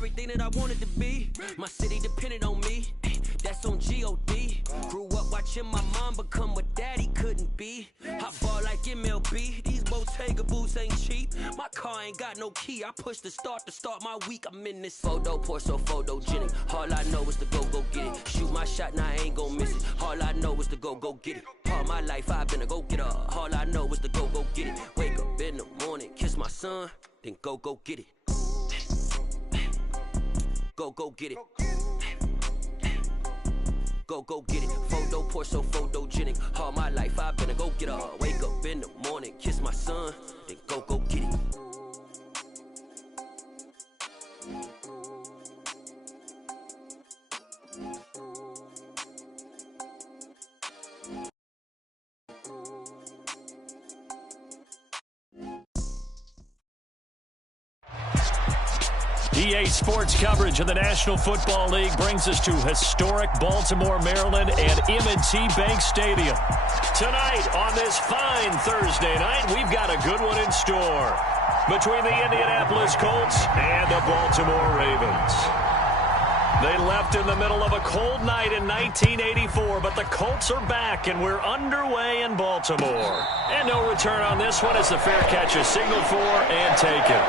everything that I wanted to be. My city depended on me. That's on G.O.D. Grew up watching my mom become what daddy couldn't be. I ball like MLB. These Bottega boots ain't cheap. My car ain't got no key. I push the start to start my week. I'm in this photo, pour so photogenic. All I know is to go get it. Shoot my shot, now I ain't gon' miss it. All I know is to go get it. All my life I've been a go-getter. All I know is to go get it. Wake up in the morning, kiss my son, then go get it. Go get it. Go get it. Photo, pour so photogenic. All my life I've been a go-getter. Wake up in the morning, kiss my son, then go get it. EA Sports coverage of the National Football League brings us to historic Baltimore, Maryland, and M&T Bank Stadium. Tonight, on this fine Thursday night, we've got a good one in store between the Indianapolis Colts and the Baltimore Ravens. They left in the middle of a cold night in 1984, but the Colts are back, and we're underway in Baltimore. And no return on this one as the fair catch is signaled for and taken.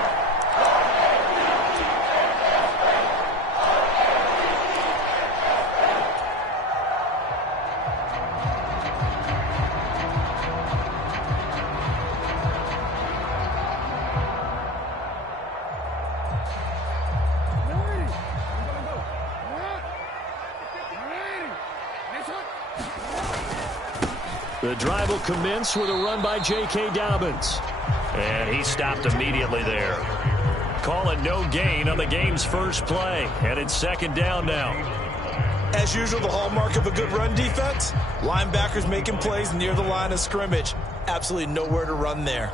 The drive will commence with a run by J.K. Dobbins. And he stopped immediately there. Calling no gain on the game's first play. And it's second down now. As usual, the hallmark of a good run defense, linebackers making plays near the line of scrimmage. Absolutely nowhere to run there.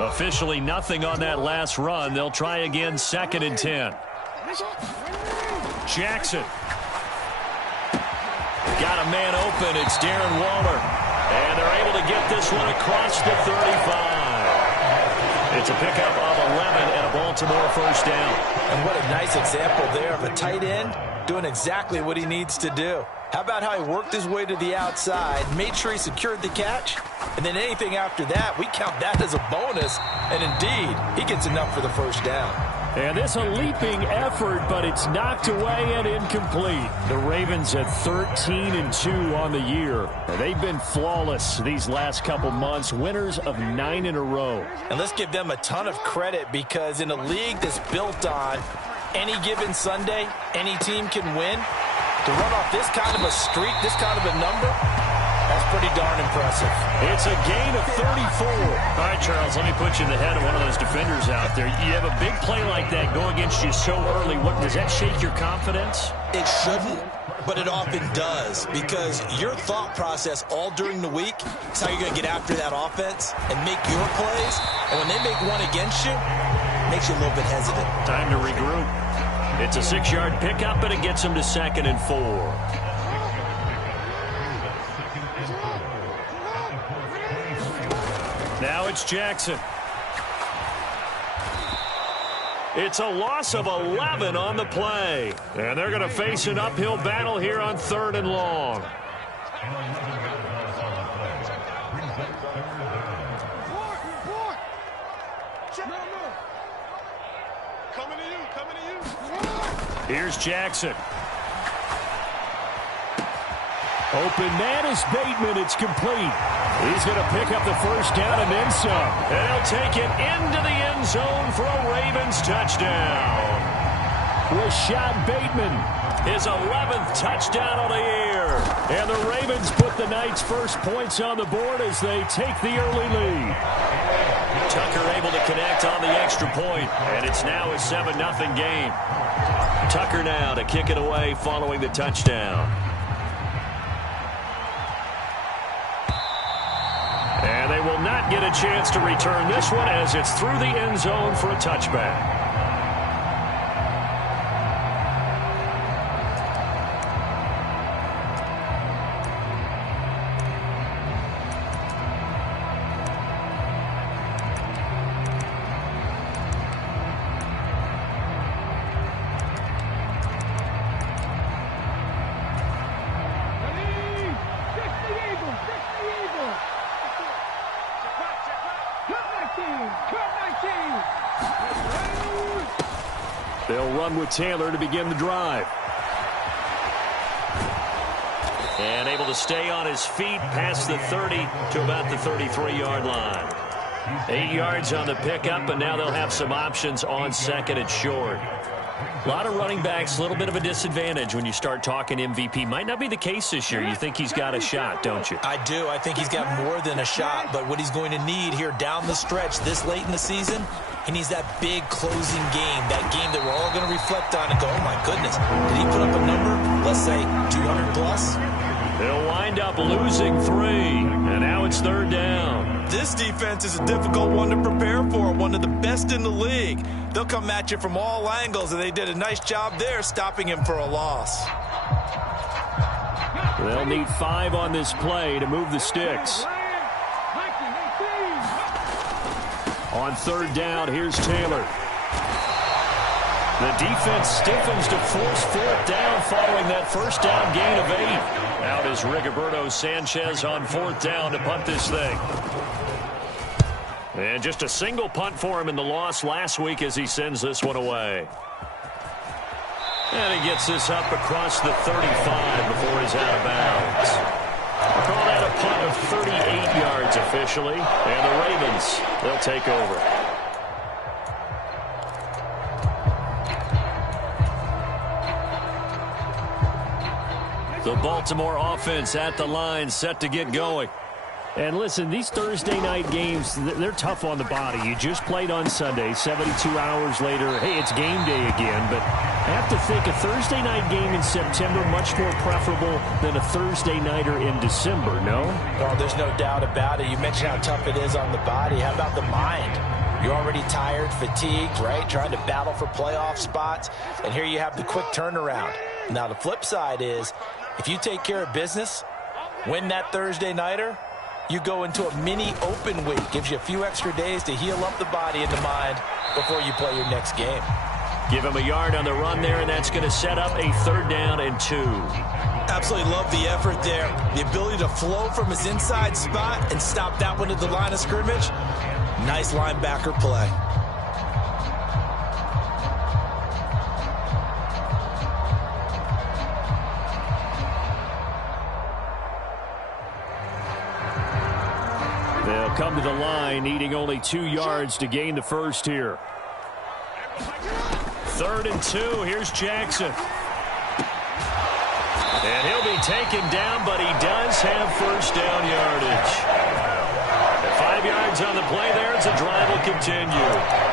Officially nothing on that last run. They'll try again, 2nd and 10. Jackson. Got a man open. It's Darren Waller. And they're able to get this one across the 35. It's a pickup of 11 and a Baltimore first down. And what a nice example there of a tight end doing exactly what he needs to do. How about how he worked his way to the outside, made sure he secured the catch, and then anything after that, we count that as a bonus. And indeed, he gets enough for the first down. And this a leaping effort, but it's knocked away and incomplete. The Ravens at 13-2 on the year. They've been flawless these last couple months, winners of 9 in a row. And let's give them a ton of credit because in a league that's built on any given Sunday, any team can win. To run off this kind of a streak, this kind of a number, that's pretty darn impressive. It's a gain of 34. All right, Charles, let me put you in the head of one of those defenders out there. You have a big play like that go against you so early. What, does that shake your confidence? It shouldn't, but it often does because your thought process all during the week is how you're going to get after that offense and make your plays. And when they make one against you, it makes you a little bit hesitant. Time to regroup. It's a 6-yard pickup, and it gets him to 2nd and 4. Now it's Jackson. It's a loss of 11 on the play. And they're going to face an uphill battle here on 3rd and long. Here's Jackson. Open man is Bateman. It's complete. He's going to pick up the first down and then some. And he'll take it into the end zone for a Ravens touchdown. Rashad Bateman, his 11th touchdown of the year. And the Ravens put the night's first points on the board as they take the early lead. Tucker able to connect on the extra point, and it's now a 7-0 game. Tucker now to kick it away following the touchdown. And they will not get a chance to return this one as it's through the end zone for a touchback. They'll run with Taylor to begin the drive. And able to stay on his feet past the 30 to about the 33-yard line. 8 yards on the pickup, and now they'll have some options on second and short. A lot of running backs, a little bit of a disadvantage when you start talking MVP. Might not be the case this year. You think he's got a shot, don't you? I do. I think he's got more than a shot, but what he's going to need here down the stretch this late in the season, he needs that big closing game, that game that we're all going to reflect on and go, oh, my goodness, did he put up a number, let's say, 200 plus? They'll wind up losing 3, and now it's third down. This defense is a difficult one to prepare for, one of the best in the league. They'll come at you from all angles, and they did a nice job there stopping him for a loss. They'll need 5 on this play to move the sticks. On third down, here's Taylor. The defense stiffens to force fourth down following that first down gain of 8. Out is Rigoberto Sanchez on fourth down to punt this thing. And just a single punt for him in the loss last week as he sends this one away. And he gets this up across the 35 before he's out of bounds. We'll call that a punt of 38 yards officially. And the Ravens, they'll take over. The Baltimore offense at the line, set to get going. And listen, these Thursday night games, they're tough on the body. You just played on Sunday, 72 hours later, hey, it's game day again. But I have to think a Thursday night game in September much more preferable than a Thursday nighter in December, no? Oh, there's no doubt about it. You mentioned how tough it is on the body. How about the mind? You're already tired, fatigued, right? Trying to battle for playoff spots. And here you have the quick turnaround. Now, the flip side is, if you take care of business, win that Thursday nighter, you go into a mini open week. Gives you a few extra days to heal up the body and the mind before you play your next game. Give him a yard on the run there, and that's going to set up a third down and 2. Absolutely love the effort there. The ability to flow from his inside spot and stop that one at the line of scrimmage. Nice linebacker play. They'll come to the line, needing only 2 yards to gain the first here. 3rd and 2. Here's Jackson. And he'll be taken down, but he does have first down yardage. At 5 yards on the play there, as the drive will continue.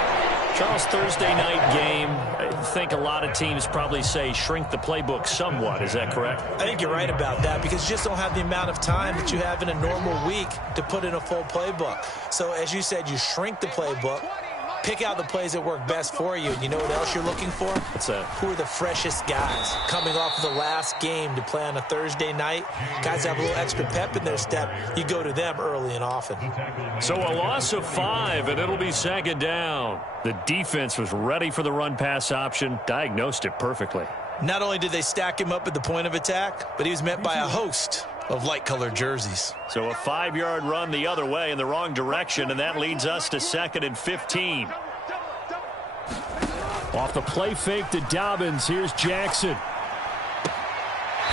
Charles, Thursday night game, I think a lot of teams probably say shrink the playbook somewhat. Is that correct? I think you're right about that because you just don't have the amount of time that you have in a normal week to put in a full playbook. So as you said, you shrink the playbook, pick out the plays that work best for you. And you know what else you're looking for? What's that? Who are the freshest guys coming off of the last game to play on a Thursday night? Guys have a little extra pep in their step. You go to them early and often. So a loss of 5, and it'll be second down. The defense was ready for the run-pass option, diagnosed it perfectly. Not only did they stack him up at the point of attack, but he was met by a host of light-colored jerseys. So a 5-yard run the other way in the wrong direction, and that leads us to 2nd and 15. Off the play fake to Dobbins, here's Jackson.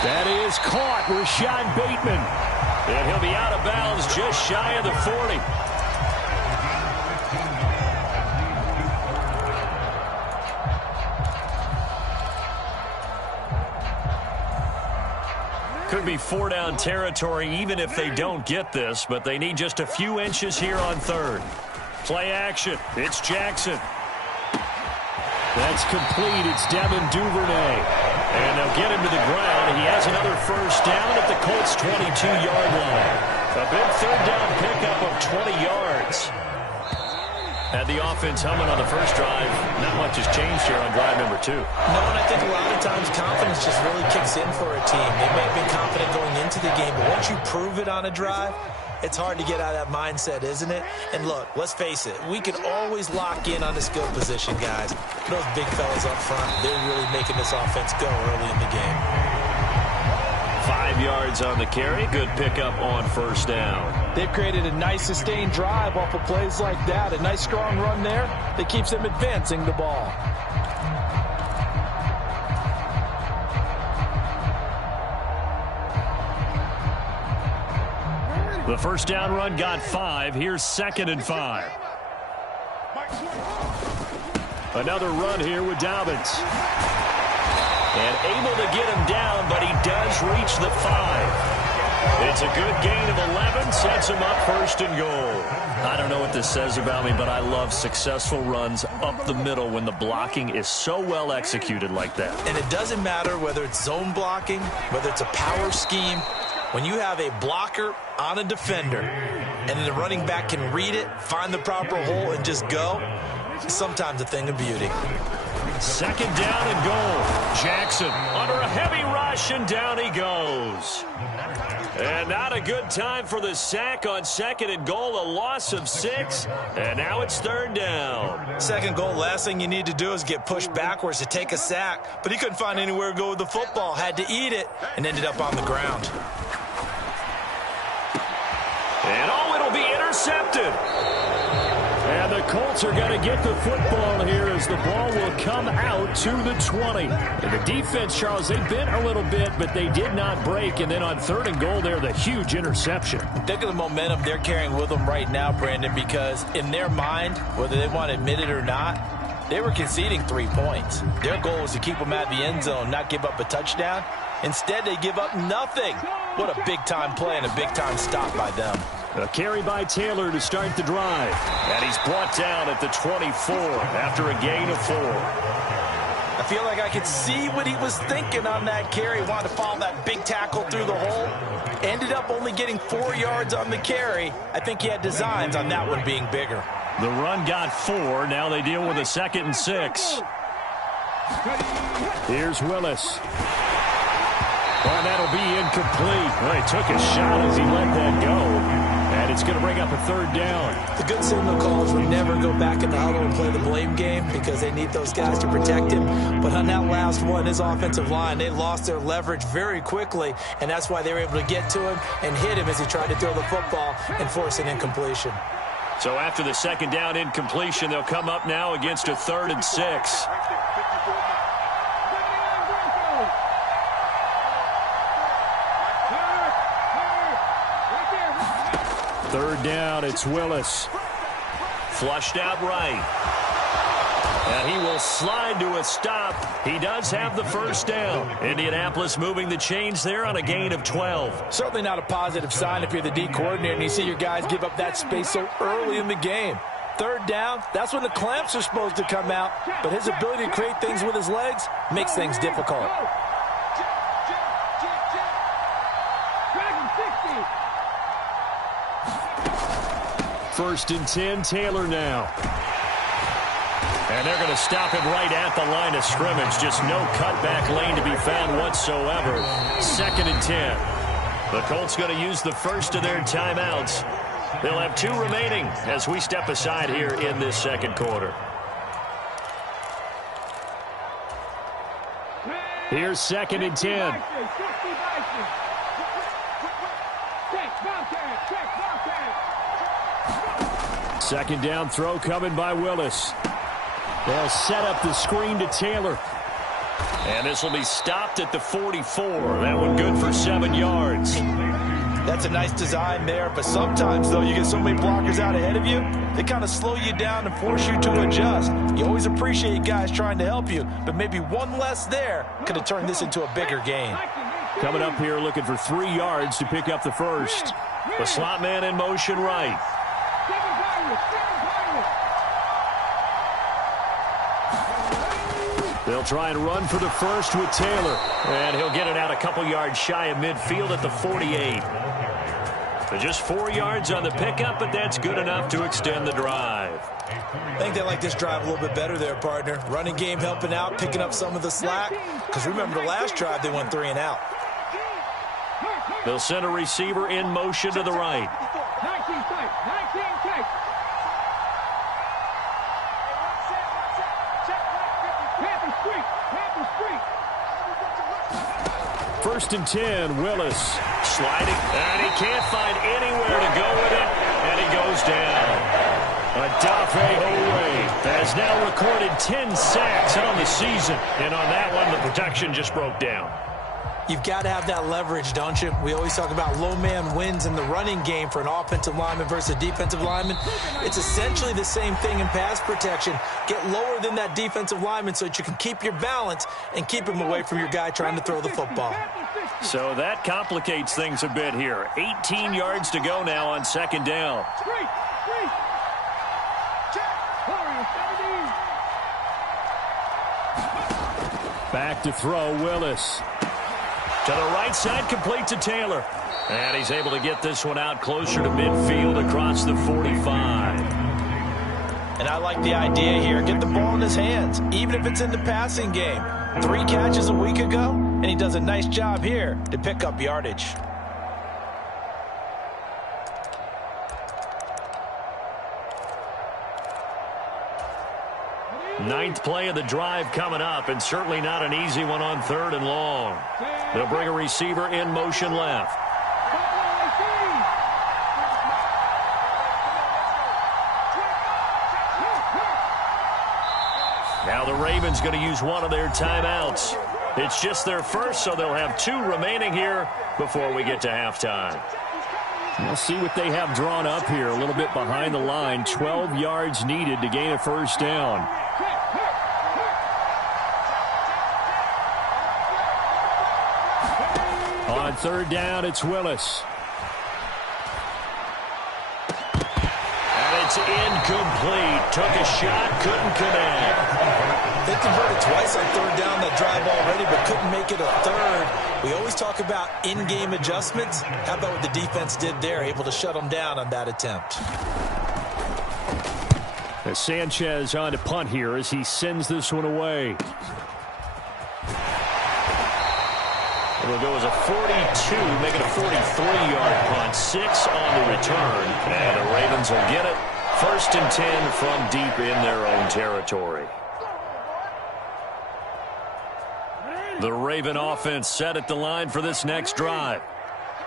That is caught, Rashad Bateman. And he'll be out of bounds just shy of the 40. Could be 4-down territory even if they don't get this, but they need just a few inches here on 3rd. Play action. It's Jackson. That's complete. It's Devin Duvernay. And they'll get him to the ground. He has another first down at the Colts' 22-yard line. A big 3rd down pickup of 20 yards. Had the offense humming on the first drive. Not much has changed here on drive number 2. No, and I think a lot of times confidence just really kicks in for a team. They may have been confident going into the game, but once you prove it on a drive, it's hard to get out of that mindset, isn't it? And look, let's face it, we can always lock in on the skill position, guys. Those big fellas up front, they're really making this offense go early in the game. 5 yards on the carry. Good pickup on first down. They've created a nice sustained drive off of plays like that. A nice strong run there that keeps them advancing the ball. The first down run got 5. Here's 2nd and 5. Another run here with Dobbins. And able to get him down, but he does reach the 5. It's a good gain of 11, sets him up 1st and goal. I don't know what this says about me, but I love successful runs up the middle when the blocking is so well executed like that. And it doesn't matter whether it's zone blocking, whether it's a power scheme. When you have a blocker on a defender and then the running back can read it, find the proper hole, and just go, it's sometimes a thing of beauty. 2nd down and goal. Jackson under a heavy rush, and down he goes. And not a good time for the sack on 2nd and goal, a loss of 6, and now it's 3rd down. 2nd goal, last thing you need to do is get pushed backwards to take a sack, but he couldn't find anywhere to go with the football, had to eat it, and ended up on the ground. And it'll be intercepted. And the Colts are going to get the football here as the ball will come out to the 20. And the defense, Charles, they bent a little bit, but they did not break. And then on 3rd and goal there, the huge interception. Think of the momentum they're carrying with them right now, Brandon, because in their mind, whether they want to admit it or not, they were conceding 3 points. Their goal was to keep them at the end zone, not give up a touchdown. Instead, they give up nothing. What a big-time play and a big-time stop by them. A carry by Taylor to start the drive. And he's brought down at the 24 after a gain of 4. I feel like I could see what he was thinking on that carry. Wanted to follow that big tackle through the hole. Ended up only getting 4 yards on the carry. I think he had designs on that one being bigger. The run got 4. Now they deal with a 2nd and 6. Here's Willis. And that'll be incomplete. Well, he took a shot as he let that go. And it's going to bring up a 3rd down. The good signal callers would never go back in the huddle and play the blame game because they need those guys to protect him. But on that last one, his offensive line, they lost their leverage very quickly, and that's why they were able to get to him and hit him as he tried to throw the football and force an incompletion. So after the 2nd down incompletion, they'll come up now against a 3rd and 6. 3rd down, it's Willis. Flushed out right. And he will slide to a stop. He does have the 1st down. Indianapolis moving the chains there on a gain of 12. Certainly not a positive sign if you're the D coordinator and you see your guys give up that space so early in the game. 3rd down, that's when the clamps are supposed to come out. But his ability to create things with his legs makes things difficult. First and 10, Taylor now. And they're going to stop him right at the line of scrimmage. Just no cutback lane to be found whatsoever. 2nd and 10. The Colts going to use the first of their timeouts. They'll have 2 remaining as we step aside here in this 2nd quarter. Here's 2nd and 10. Second down throw coming by Willis. They'll set up the screen to Taylor. And this will be stopped at the 44. That one good for 7 yards. That's a nice design there, but sometimes, though, you get so many blockers out ahead of you, they kind of slow you down and force you to adjust. You always appreciate guys trying to help you, but maybe one less there could have turned this into a bigger gain. Coming up here looking for 3 yards to pick up the first. The slot man in motion right. They'll try and run for the first with Taylor. And he'll get it out a couple yards shy of midfield at the 48. So just 4 yards on the pickup, but that's good enough to extend the drive. I think they like this drive a little bit better there, partner. Running game helping out, picking up some of the slack. Because remember the last drive, they went 3 and out. They'll send a receiver in motion to the right. First and 10, Willis sliding, and he can't find anywhere to go with it, and he goes down. Adafe Owe has now recorded 10 sacks on the season, and on that one, the protection just broke down. You've got to have that leverage, don't you? We always talk about low man wins in the running game for an offensive lineman versus a defensive lineman. It's essentially the same thing in pass protection. Get lower than that defensive lineman so that you can keep your balance and keep him away from your guy trying to throw the football. So that complicates things a bit here. 18 yards to go now on second down. Back to throw, Willis. To the right side, complete to Taylor. And he's able to get this one out closer to midfield across the 45. And I like the idea here. Get the ball in his hands, even if it's in the passing game. 3 catches a week ago, and he does a nice job here to pick up yardage. Ninth play of the drive coming up, and certainly not an easy one on 3rd and long. They'll bring a receiver in motion left. Now the Ravens going to use one of their timeouts. It's just their first, so they'll have 2 remaining here before we get to halftime. We'll see what they have drawn up here. A little bit behind the line. 12 yards needed to gain a first down. On 3rd down, it's Willis. And it's incomplete. Took a shot, couldn't connect. They converted twice on 3rd down that drive already, but couldn't make it a 3rd. We always talk about in-game adjustments. How about what the defense did there, able to shut them down on that attempt? As Sanchez on to punt here as he sends this one away. It'll go as a 42, make it a 43-yard punt. 6 on the return. And the Ravens will get it. 1st and 10 from deep in their own territory. The Raven offense set at the line for this next drive.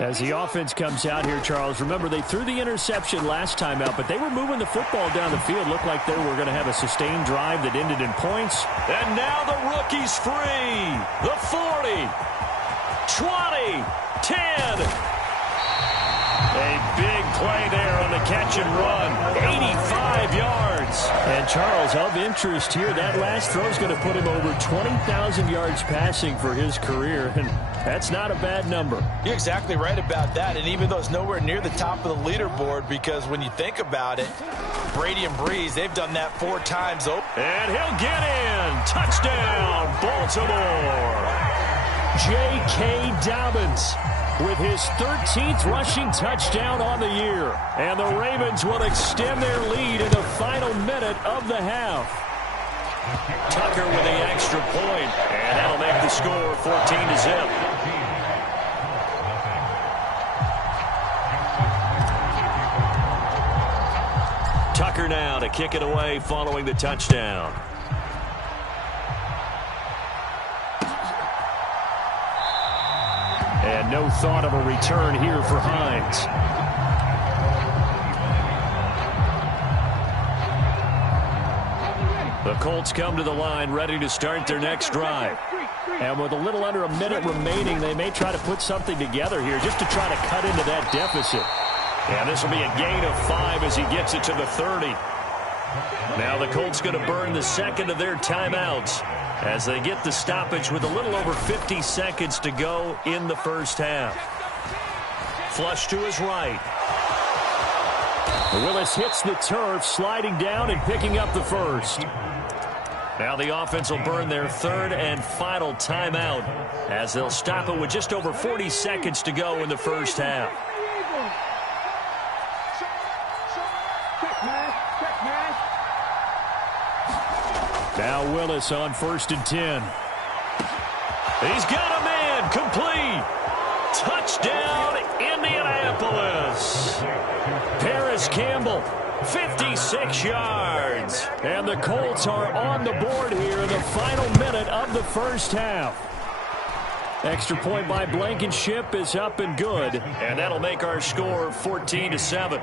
As the offense comes out here, Charles, remember they threw the interception last time out, but they were moving the football down the field. Looked like they were going to have a sustained drive that ended in points. And now the rookie's free. The 40, 20, 10. A big play there on the catch and run. 85 yards. And Charles, of interest here, that last throw is going to put him over 20,000 yards passing for his career. And that's not a bad number. You're exactly right about that. And even though it's nowhere near the top of the leaderboard, because when you think about it, Brady and Breeze, they've done that 4 times. And he'll get in. Touchdown, Baltimore. J.K. Dobbins with his 13th rushing touchdown on the year. And the Ravens will extend their lead in the final minute of the half. Tucker with the extra point, and that'll make the score 14-0. Tucker now to kick it away following the touchdown. And no thought of a return here for Hines. The Colts come to the line ready to start their next drive. And with a little under a minute remaining, they may try to put something together here just to try to cut into that deficit. And this will be a gain of 5 as he gets it to the 30. Now the Colts going to burn the second of their timeouts as they get the stoppage with a little over 50 seconds to go in the first half. Flush to his right. Willis hits the turf, sliding down and picking up the first. Now the offense will burn their 3rd and final timeout as they'll stop it with just over 40 seconds to go in the first half. Now Willis on 1st and 10. He's got a man, complete. Touchdown, Indianapolis. Paris Campbell, 56 yards. And the Colts are on the board here in the final minute of the first half. Extra point by Blankenship is up and good. And that'll make our score 14-7.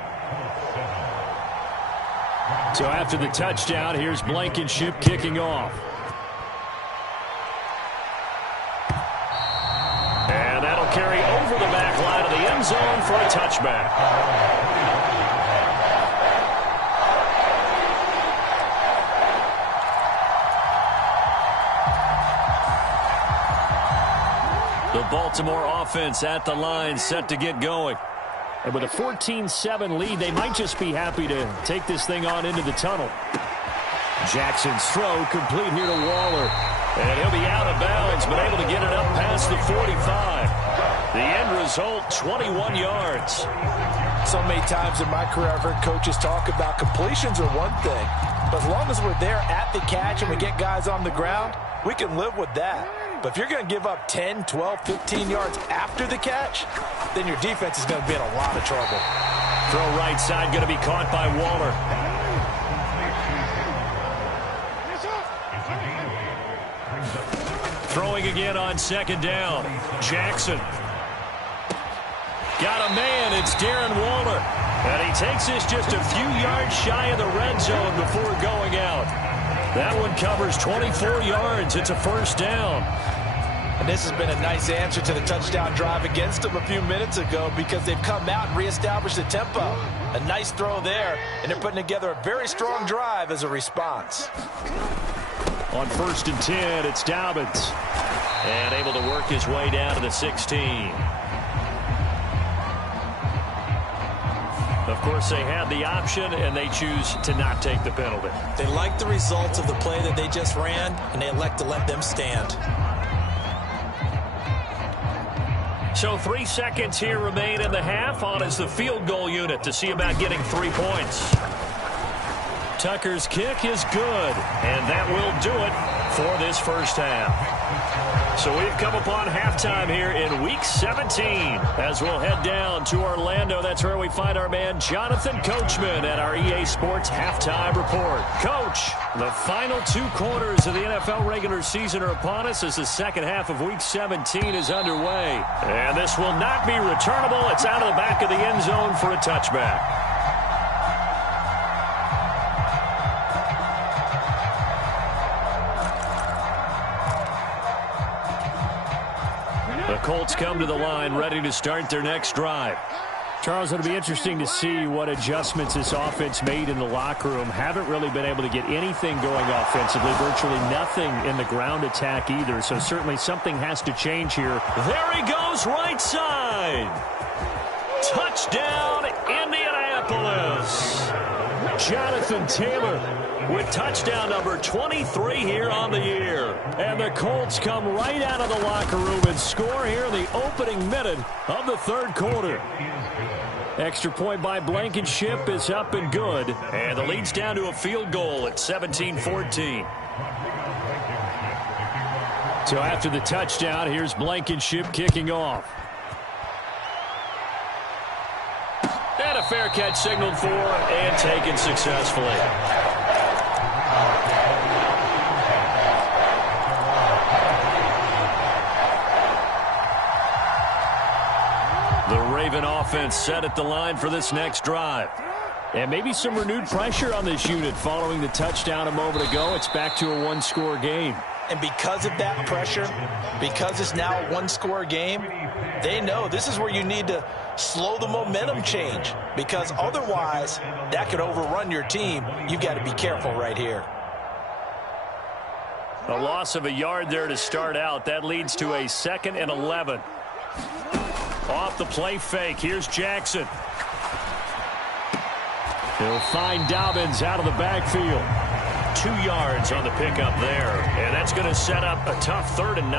So after the touchdown, here's Blankenship kicking off. for a touchback. The Baltimore offense at the line, set to get going. And with a 14-7 lead, they might just be happy to take this thing on into the tunnel. Jackson's throw complete here to Waller. And he'll be out of bounds, but able to get it up past the 45. The end result, 21 yards. So many times in my career, I've heard coaches talk about completions are one thing. But as long as we're there at the catch and we get guys on the ground, we can live with that. But if you're going to give up 10, 12, 15 yards after the catch, then your defense is going to be in a lot of trouble. Throw right side going to be caught by Waller. Throwing again on second down. Jackson. Got a man. It's Darren Waller. And he takes this just a few yards shy of the red zone before going out. That one covers 24 yards. It's a first down. And this has been a nice answer to the touchdown drive against them a few minutes ago because they've come out and reestablished the tempo. A nice throw there, and they're putting together a very strong drive as a response. On 1st and 10, it's Dobbins. And able to work his way down to the 16. Of course, they have the option, and they choose to not take the penalty. They like the results of the play that they just ran, and they elect to let them stand. So 3 seconds here remain in the half. On is the field goal unit to see about getting 3 points. Tucker's kick is good, and that will do it for this first half. So we've come upon halftime here in Week 17 as we'll head down to Orlando. That's where we find our man Jonathan Coachman at our EA Sports Halftime Report. Coach, the final 2 quarters of the NFL regular season are upon us as the second half of Week 17 is underway. And this will not be returnable. It's out of the back of the end zone for a touchback. The Colts come to the line ready to start their next drive. Charles, it'll be interesting to see what adjustments this offense made in the locker room. Haven't really been able to get anything going offensively, virtually nothing in the ground attack either. So certainly something has to change here. There he goes, right side. Touchdown, Indianapolis. Jonathan Taylor with touchdown number 23 here on the year. And the Colts come right out of the locker room and score here in the opening minute of the third quarter. Extra point by Blankenship is up and good. And the lead's down to a field goal at 17-14. So after the touchdown, here's Blankenship kicking off. And a fair catch signaled for and taken successfully. The Raven offense set at the line for this next drive. And maybe some renewed pressure on this unit following the touchdown a moment ago. It's back to a 1-score game. And because of that pressure, because it's now a 1-score game, they know this is where you need to slow the momentum change. Because otherwise, that could overrun your team. You've got to be careful right here. A loss of a yard there to start out. That leads to a 2nd and 11. Off the play fake. Here's Jackson. He'll find Dobbins out of the backfield. 2 yards on the pickup there. And that's going to set up a tough 3rd and 9.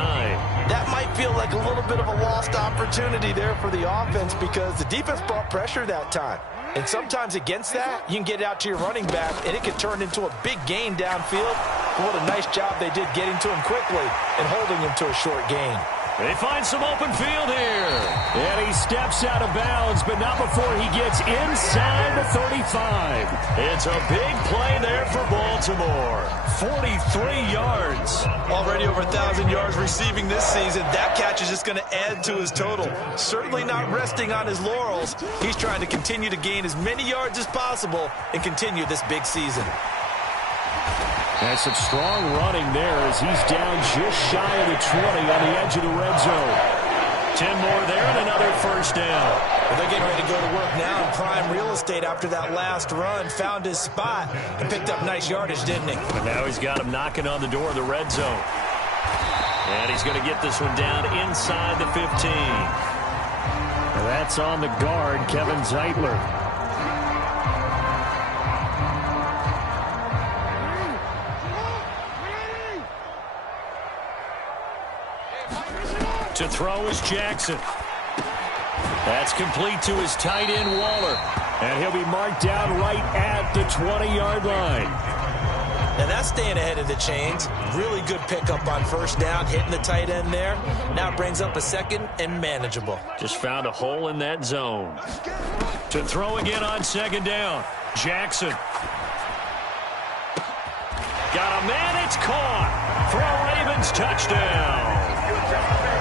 That might feel like a little bit of a lost opportunity there for the offense because the defense brought pressure that time. And sometimes against that, you can get out to your running back, and it can turn into a big gain downfield. But what a nice job they did getting to him quickly and holding him to a short gain. They find some open field here. And he steps out of bounds, but not before he gets inside the 35. It's a big play there for Baltimore. 43 yards. Already over 1,000 yards receiving this season. That catch is just going to add to his total. Certainly not resting on his laurels. He's trying to continue to gain as many yards as possible and continue this big season. And some strong running there as he's down just shy of the 20 on the edge of the red zone. 10 more there and another first down. Well, they're getting ready to go to work now in prime real estate after that last run. Found his spot and picked up nice yardage, didn't he? But now he's got him knocking on the door of the red zone. And he's going to get this one down inside the 15. That's on the guard, Kevin Zeitler. To throw is Jackson. That's complete to his tight end, Waller. And he'll be marked down right at the 20-yard line. Now that's staying ahead of the chains. Really good pickup on first down, hitting the tight end there. Now it brings up a second and manageable. Just found a hole in that zone. To throw again on second down. Jackson. Got a man, it's caught for a Ravens touchdown.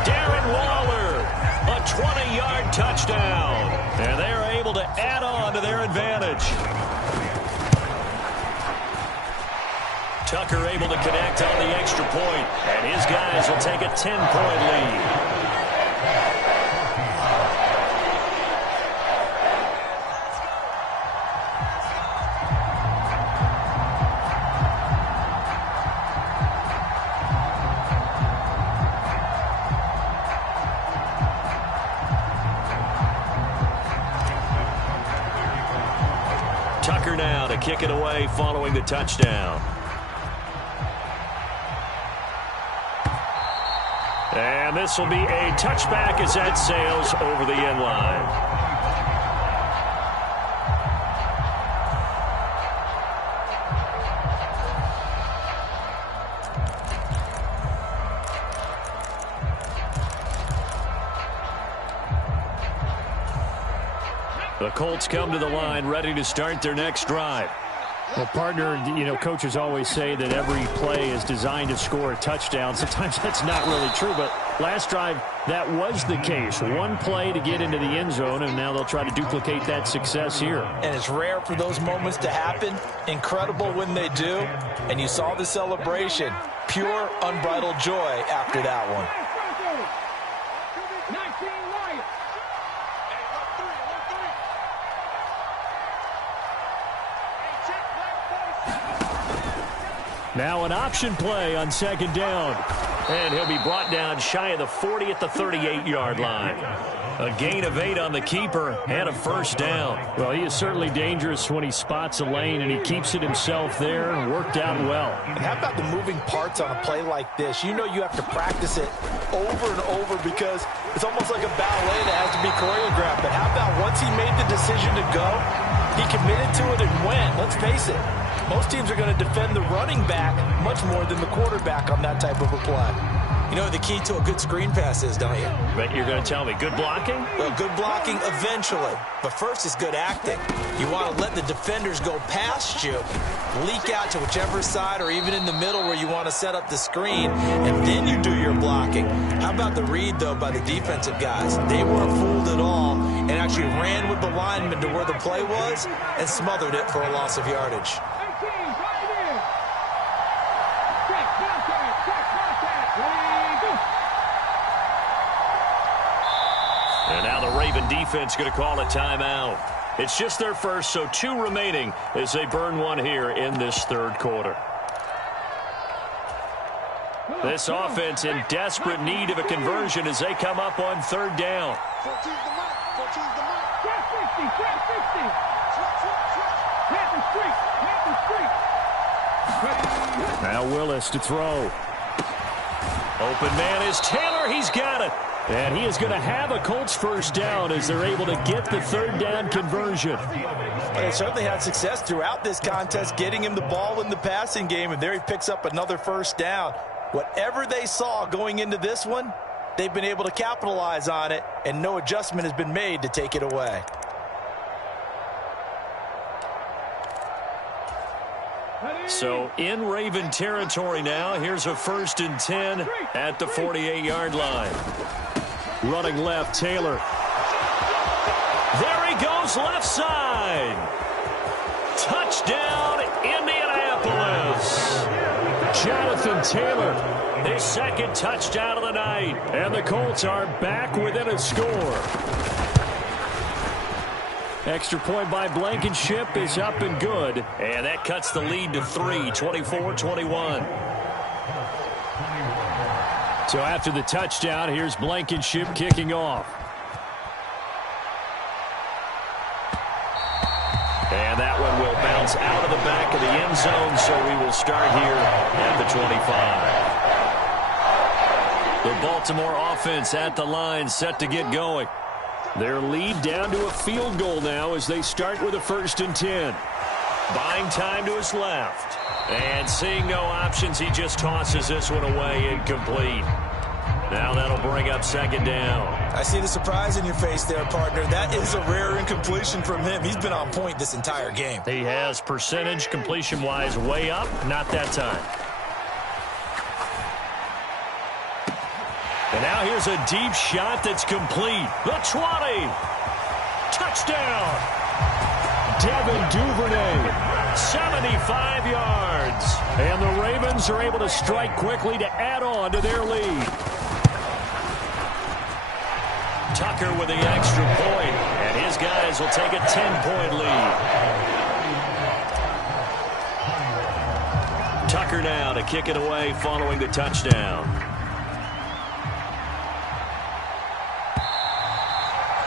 Darren Waller, a 20-yard touchdown. And they're able to add on to their advantage. Tucker able to connect on the extra point, and his guys will take a 10-point lead. Tucker now to kick it away following the touchdown. And this will be a touchback as that sails over the end line. The Colts come to the line ready to start their next drive. Well, partner, you know, coaches always say that every play is designed to score a touchdown. Sometimes that's not really true, but last drive, that was the case. One play to get into the end zone, and now they'll try to duplicate that success here. And it's rare for those moments to happen. Incredible when they do. And you saw the celebration. Pure, unbridled joy after that one. Now an option play on second down. And he'll be brought down shy of the 40 at the 38-yard line. A gain of 8 on the keeper and a first down. Well, he is certainly dangerous when he spots a lane, and he keeps it himself there and worked out well. And how about the moving parts on a play like this? You know you have to practice it over and over because it's almost like a ballet that has to be choreographed. But how about once he made the decision to go, he committed to it and went. Let's face it. Most teams are going to defend the running back much more than the quarterback on that type of a play. You know what the key to a good screen pass is, don't you? But you're going to tell me, good blocking? Well, good blocking eventually. But first is good acting. You want to let the defenders go past you, leak out to whichever side or even in the middle where you want to set up the screen, and then you do your blocking. How about the read, though, by the defensive guys? They weren't fooled at all and actually ran with the lineman to where the play was and smothered it for a loss of yardage. And now the Raven defense going to call a timeout. It's just their first, so 2 remaining as they burn one here in this third quarter. This offense in desperate need of a conversion as they come up on third down. Now Willis to throw. Open man is Taylor. He's got it. And he is going to have a Colts first down as they're able to get the third down conversion. And they certainly had success throughout this contest, getting him the ball in the passing game, and there he picks up another first down. Whatever they saw going into this one, they've been able to capitalize on it, and no adjustment has been made to take it away. So in Raven territory now, here's a 1st and 10 at the 48-yard line. Running left, Taylor. There he goes, left side. Touchdown, Indianapolis. Jonathan Taylor, his second touchdown of the night. And the Colts are back within a score. Extra point by Blankenship is up and good. And that cuts the lead to 3, 24-21. So after the touchdown, here's Blankenship kicking off. And that one will bounce out of the back of the end zone, so we will start here at the 25. The Baltimore offense at the line, set to get going. Their lead down to a field goal now as they start with a 1st and 10. Buying time to his left. And seeing no options, he just tosses this one away, incomplete. Now that'll bring up 2nd down. I see the surprise in your face there, partner. That is a rare incompletion from him. He's been on point this entire game. He has percentage completion-wise way up, not that time. And now here's a deep shot that's complete. The 20. Touchdown. Devin Duvernay. 75 yards. And the Ravens are able to strike quickly to add on to their lead. Tucker with the extra point, and his guys will take a 10-point lead. Tucker now to kick it away following the touchdown.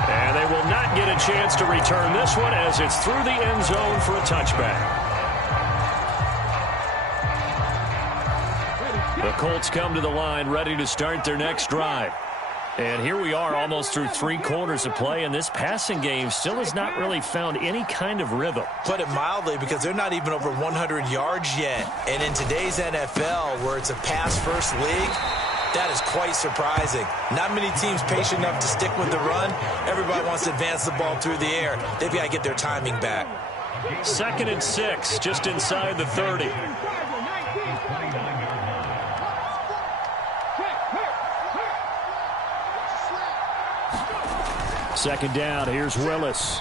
And they will not get a chance to return this one as it's through the end zone for a touchback. The Colts come to the line ready to start their next drive. And here we are almost through 3 quarters of play, and this passing game still has not really found any kind of rhythm. Put it mildly, because they're not even over 100 yards yet. And in today's NFL, where it's a pass-first league, that is quite surprising. Not many teams patient enough to stick with the run. Everybody wants to advance the ball through the air. They've got to get their timing back. 2nd and 6, just inside the 30. Second down, here's Willis.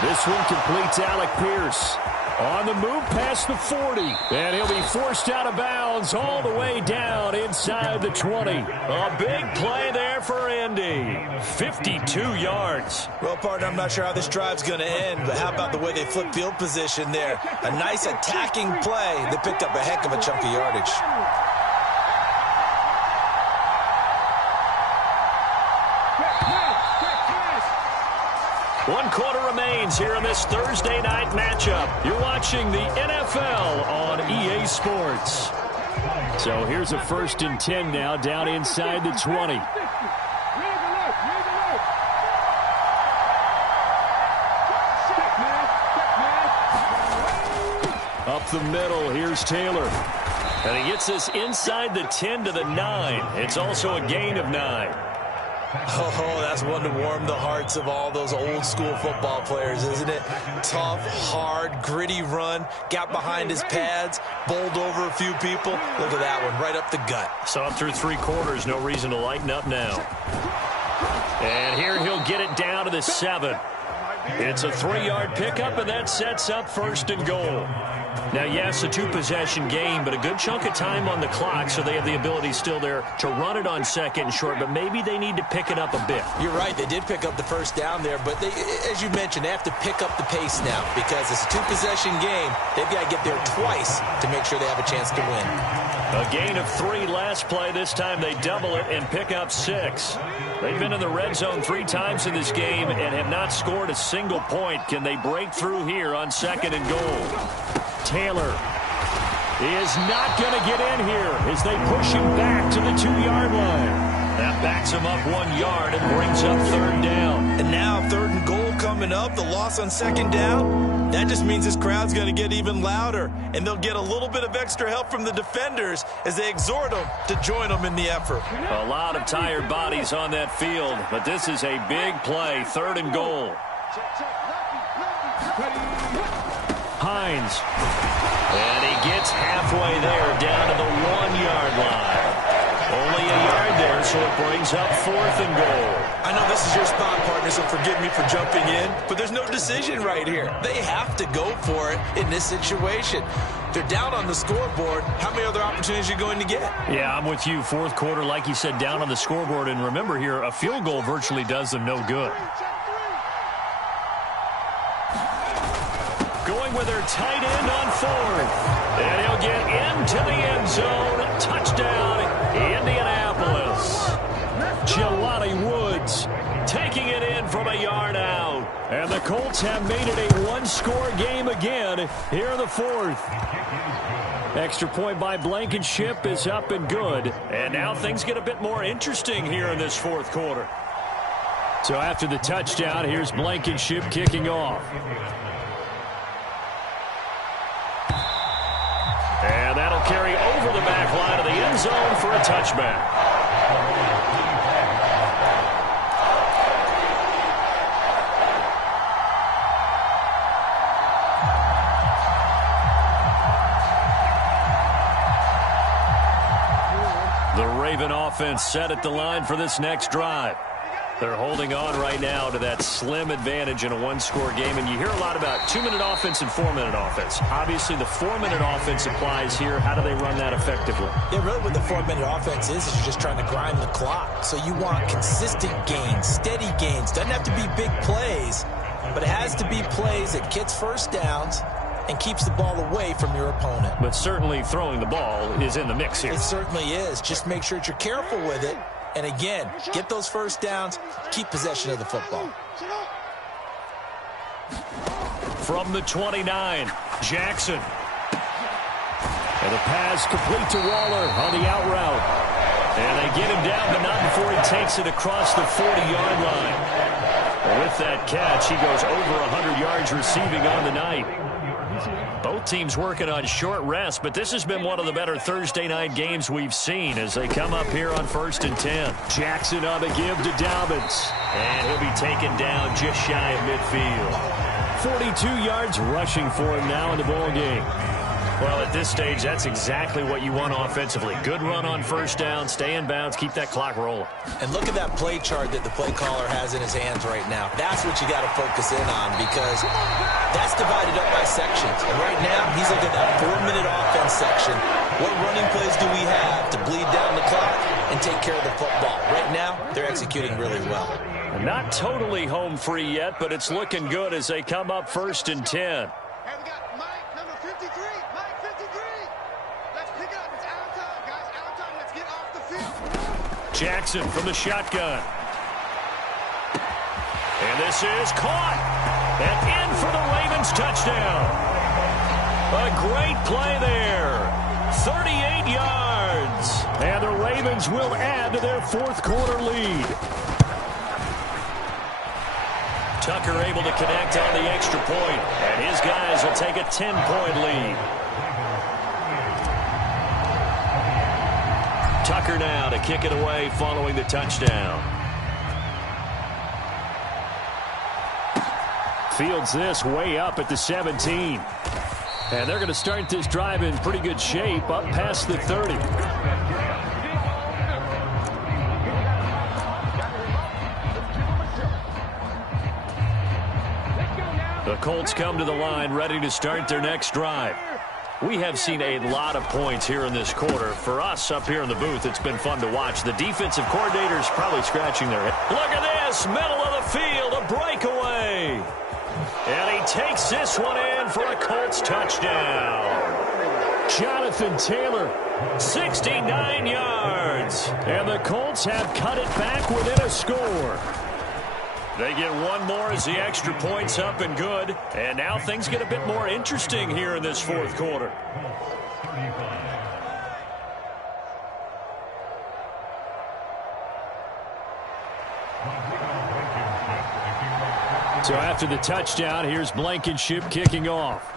This one completes Alec Pierce. On the move past the 40. And he'll be forced out of bounds all the way down inside the 20. A big play there for Indy. 52 yards. Well, partner, I'm not sure how this drive's going to end, but how about the way they flip field position there? A nice attacking play. They picked up a heck of a chunk of yardage. One quarter remains here in this Thursday night matchup. You're watching the NFL on EA Sports. So here's a 1st and 10 now down inside the 20. Up the middle, here's Taylor. And he gets this inside the 10 to the 9. It's also a gain of 9. Oh, that's one to warm the hearts of all those old school football players, isn't it? Tough, hard, gritty run, got behind his pads, bowled over a few people. Look at that one, right up the gut. So up through 3 quarters, no reason to lighten up now. And here he'll get it down to the 7. It's a 3-yard pickup, and that sets up 1st and goal. Now, yes, a 2-possession game, but a good chunk of time on the clock, so they have the ability still there to run it on 2nd and short, but maybe they need to pick it up a bit. You're right. They did pick up the 1st down there, but they, as you mentioned, they have to pick up the pace now because it's a 2-possession game. They've got to get there twice to make sure they have a chance to win. A gain of 3 last play. This time they double it and pick up 6. They've been in the red zone 3 times in this game and have not scored a single point. Can they break through here on 2nd and goal? Taylor is not going to get in here as they push him back to the 2-yard line. That backs him up 1 yard and brings up 3rd down. And now 3rd and goal coming up, the loss on 2nd down. That just means this crowd's going to get even louder, and they'll get a little bit of extra help from the defenders as they exhort them to join them in the effort. A lot of tired bodies on that field, but this is a big play, 3rd and goal. Hines. And he gets halfway there down to the 1-yard line. Only a yard there, so it brings up 4th and goal. I know this is your spot, partner, so forgive me for jumping in, but there's no decision right here. They have to go for it in this situation. They're down on the scoreboard. How many other opportunities are you going to get? Yeah, I'm with you. Fourth quarter, like you said, down on the scoreboard. And remember here, a field goal virtually does them no good. Going with their tight end on fourth. And he'll get into the end zone. Touchdown, Indianapolis. Jelani Woods taking it in from a yard out. And the Colts have made it a one-score game again here in the fourth. Extra point by Blankenship is up and good. And now things get a bit more interesting here in this fourth quarter. So after the touchdown, here's Blankenship kicking off. And that'll carry over the back line of the end zone for a touchback. The Raven offense set at the line for this next drive. They're holding on right now to that slim advantage in a one-score game, and you hear a lot about 2-minute offense and 4-minute offense. Obviously, the 4-minute offense applies here. How do they run that effectively? Yeah, really what the 4-minute offense is you're just trying to grind the clock. So you want consistent gains, steady gains. Doesn't have to be big plays, but it has to be plays that gets first downs and keeps the ball away from your opponent. But certainly throwing the ball is in the mix here. It certainly is. Just make sure that you're careful with it. And again, get those first downs, keep possession of the football. From the 29, Jackson. And the pass complete to Waller on the out route. And they get him down, but not before he takes it across the 40-yard line. With that catch, he goes over 100 yards receiving on the night. Both teams working on short rest, but this has been one of the better Thursday night games we've seen as they come up here on 1st and 10. Jackson on the give to Dobbins. And he'll be taken down just shy of midfield. 42 yards rushing for him now in the ball game. Well, at this stage, that's exactly what you want offensively. Good run on first down, stay in bounds, keep that clock rolling. And look at that play chart that the play caller has in his hands right now. That's what you got to focus in on because that's divided up by sections. And right now, he's looking at that 4-minute offense section. What running plays do we have to bleed down the clock and take care of the football? Right now, they're executing really well. Not totally home free yet, but it's looking good as they come up 1st and 10. Jackson from the shotgun. And this is caught. And in for the Ravens touchdown. A great play there. 38 yards. And the Ravens will add to their fourth quarter lead. Tucker able to connect on the extra point. And his guys will take a 10-point lead. Tucker now to kick it away following the touchdown. Fields this way up at the 17. And they're going to start this drive in pretty good shape up past the 30. The Colts come to the line ready to start their next drive. We have seen a lot of points here in this quarter. For us up here in the booth, it's been fun to watch. The defensive coordinators probably scratching their head. Look at this, middle of the field, a breakaway. And he takes this one in for a Colts touchdown. Jonathan Taylor, 69 yards. And the Colts have cut it back within a score. They get one more as the extra point's up and good. And now things get a bit more interesting here in this fourth quarter. So after the touchdown, here's Blankenship kicking off.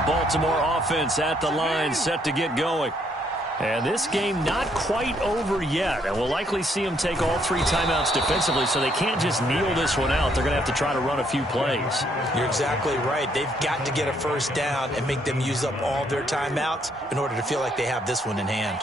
The Baltimore offense at the line, set to get going. And this game not quite over yet. And we'll likely see them take all 3 timeouts defensively, so they can't just kneel this one out. They're going to have to try to run a few plays. You're exactly right. They've got to get a first down and make them use up all their timeouts in order to feel like they have this one in hand.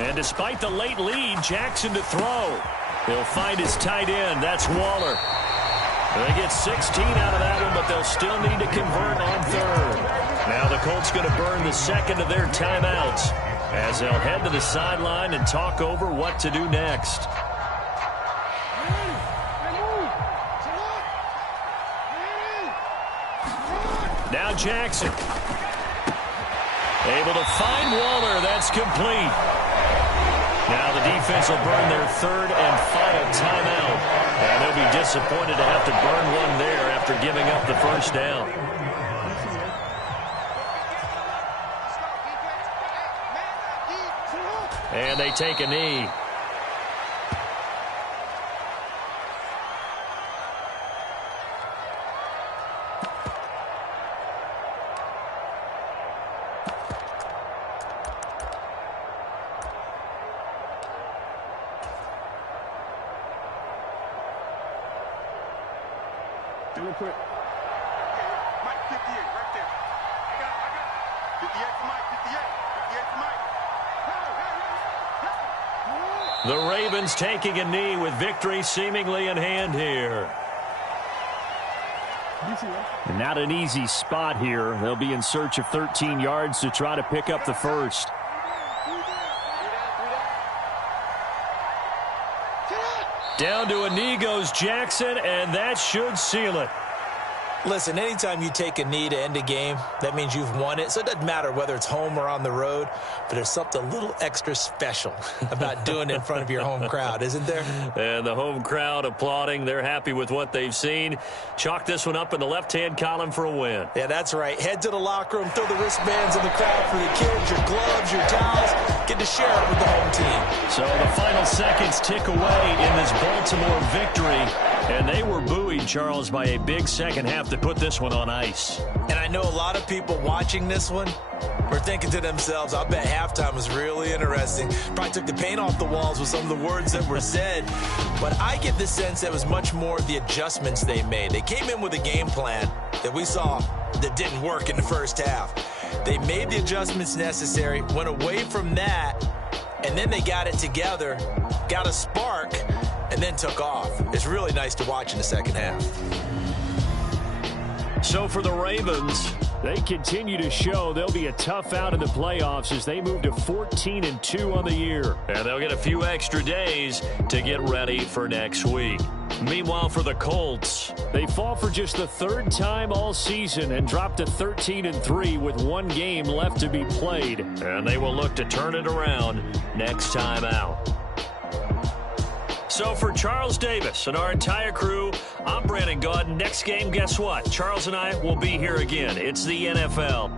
And despite the late lead, Jackson to throw. He'll find his tight end. That's Waller. They get 16 out of that one, but they'll still need to convert on third. Now the Colts going to burn the second of their timeouts as they'll head to the sideline and talk over what to do next. Now Jackson. Able to find Waller. That's complete. Now the defense will burn their third and final timeout. And they'll be disappointed to have to burn one there after giving up the first down. And they take a knee. Real quick. Mike, 58, right there. I got it. 58 for Mike, 58 for Mike. The Ravens taking a knee with victory seemingly in hand here. And not an easy spot here. They'll be in search of 13 yards to try to pick up the first. Down to a knee goes Jackson, and that should seal it. Listen, anytime you take a knee to end a game, that means you've won it. So it doesn't matter whether it's home or on the road, but there's something a little extra special about doing it in front of your home crowd, isn't there? And the home crowd applauding. They're happy with what they've seen. Chalk this one up in the left-hand column for a win. Yeah, that's right. Head to the locker room, throw the wristbands in the crowd for the kids, your gloves, your towels. Get to share it with the home team. So the final seconds tick away in this Baltimore victory. And they were buoyed, Charles, by a big second half to put this one on ice. And I know a lot of people watching this one were thinking to themselves, I bet halftime was really interesting. Probably took the paint off the walls with some of the words that were said. But I get the sense that it was much more the adjustments they made. They came in with a game plan that we saw that didn't work in the first half. They made the adjustments necessary, went away from that, and then they got it together, got a spark, and then took off. It's really nice to watch in the second half. So for the Ravens, they continue to show they'll be a tough out in the playoffs as they move to 14-2 on the year. And they'll get a few extra days to get ready for next week. Meanwhile, for the Colts, they fall for just the third time all season and drop to 13-3 with one game left to be played. And they will look to turn it around next time out. So for Charles Davis and our entire crew, I'm Brandon Gaudin. Next game, guess what? Charles and I will be here again. It's the NFL.